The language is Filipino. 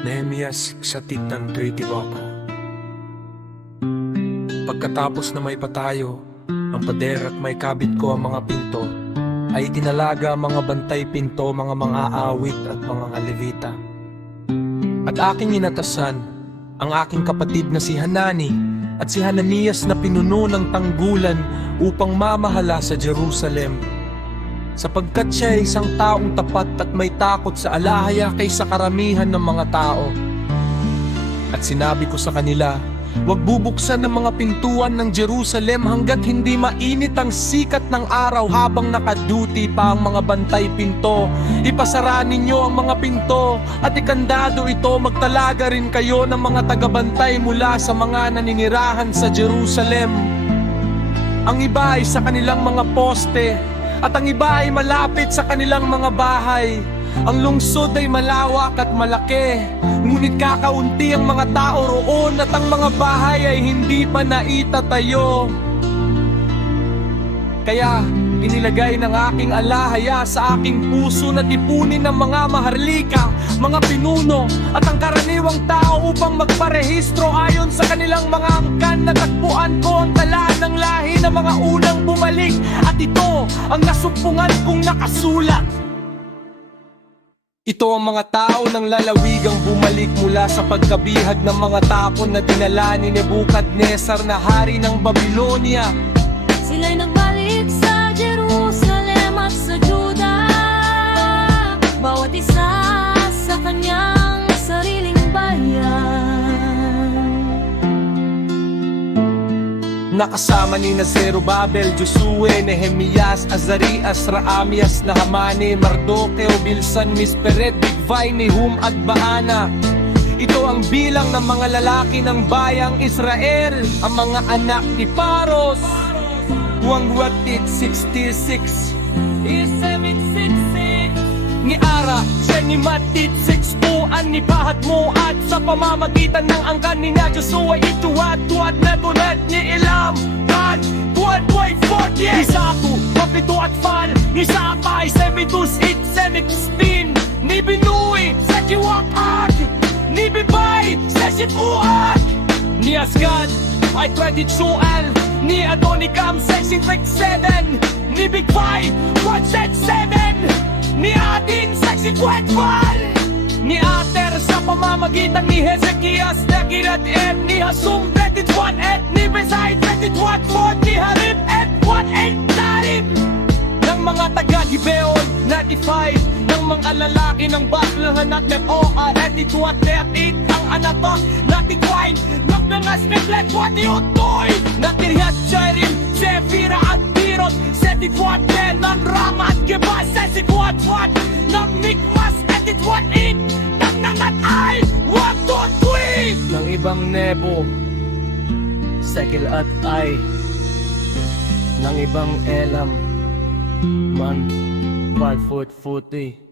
Nehemias sa ng 38. Pagkatapos na may patayo ang pader at may kabit ko ang mga pinto, ay itinalaga ang mga bantay pinto, mga aawit at mga Levita. At aking inatasan ang aking kapatid na si Hanani at si Hananias na pinuno ng tanggulan upang mamahala sa Jerusalem, sapagkat siya ay isang taong tapat at may takot sa alahaya kaysa karamihan ng mga tao. At sinabi ko sa kanila, huwag bubuksan ng mga pintuan ng Jerusalem hanggat hindi mainit ang sikat ng araw habang nakaduty pa ang mga bantay pinto. Ipasara ninyo ang mga pinto at ikandado ito. Magtalaga rin kayo ng mga tagabantay mula sa mga naninirahan sa Jerusalem. Ang iba ay sa kanilang mga poste at ang iba ay malapit sa kanilang mga bahay. Ang lungsod ay malawak at malaki, ngunit kakaunti ang mga tao roon at ang mga bahay ay hindi pa naitatayo. Kaya inilagay ng aking alahaya sa aking puso na tipunin ng mga maharlika, mga pinuno at ang karaniwang tao upang magparehistro ayon sa kanilang mga angkan. Natagpuan ko ang tala ng lahi ng mga unang bumalik, at ito ang nasumpungan kong nakasulat. Ito ang mga tao ng lalawigang bumalik mula sa pagkabihag ng mga tapon na dinala ni Nebukadnezar na hari ng Babylonia. Sila'y nagbalik sa Jerusalem at sa Juda, bawat isa sa kanyang sariling bayan. Nakasama ni Zerubabel, Josue, Nehemias, Azarias, Raamias, Nahamani, Mardukeo, Bilsan, Misperet, Bigvai, Nehum at Baana. Ito ang bilang ng mga lalaki ng bayang Israel, ang mga anak ni Paros. Huangwatit 66 ni Ara, Senimatit 6-2 ni Bahat mo, at sa pamamagitan ng angkan ni na Joshua ituwad-tuwad na tunad ni Elam kan tuwad boy 40 ni Saku, Papito at Fal ni Sapay, Semitus 8-16 ni Binui, Sekiwakag ni Bibay, Sesituad ni Asgad ay 22L ni Adonikam, 6-7 ni Bigvai, 1-7 ni Adin, 6-12 ni Ater sa pamamagitan ni Hezekias, Nakirat M ni Hasum, 21 at ni Besay, 21 ni Harib at 1-8 Tarim ng mga taga-Gibeon, 95 ng mga lalaki ng Baclahan at Mepoa, 92 at 38 ang Anatok, Natikwine ng mga Smithlet, 28 Natirihat, Jairim, Zephyra at Tirot, 74 ng Rama at Geba, 74 ng Mikmas, 81 ng Nangatay, 1-2 ng ibang Nebo, Sekil at Ay ng ibang Elam, Man, 12-40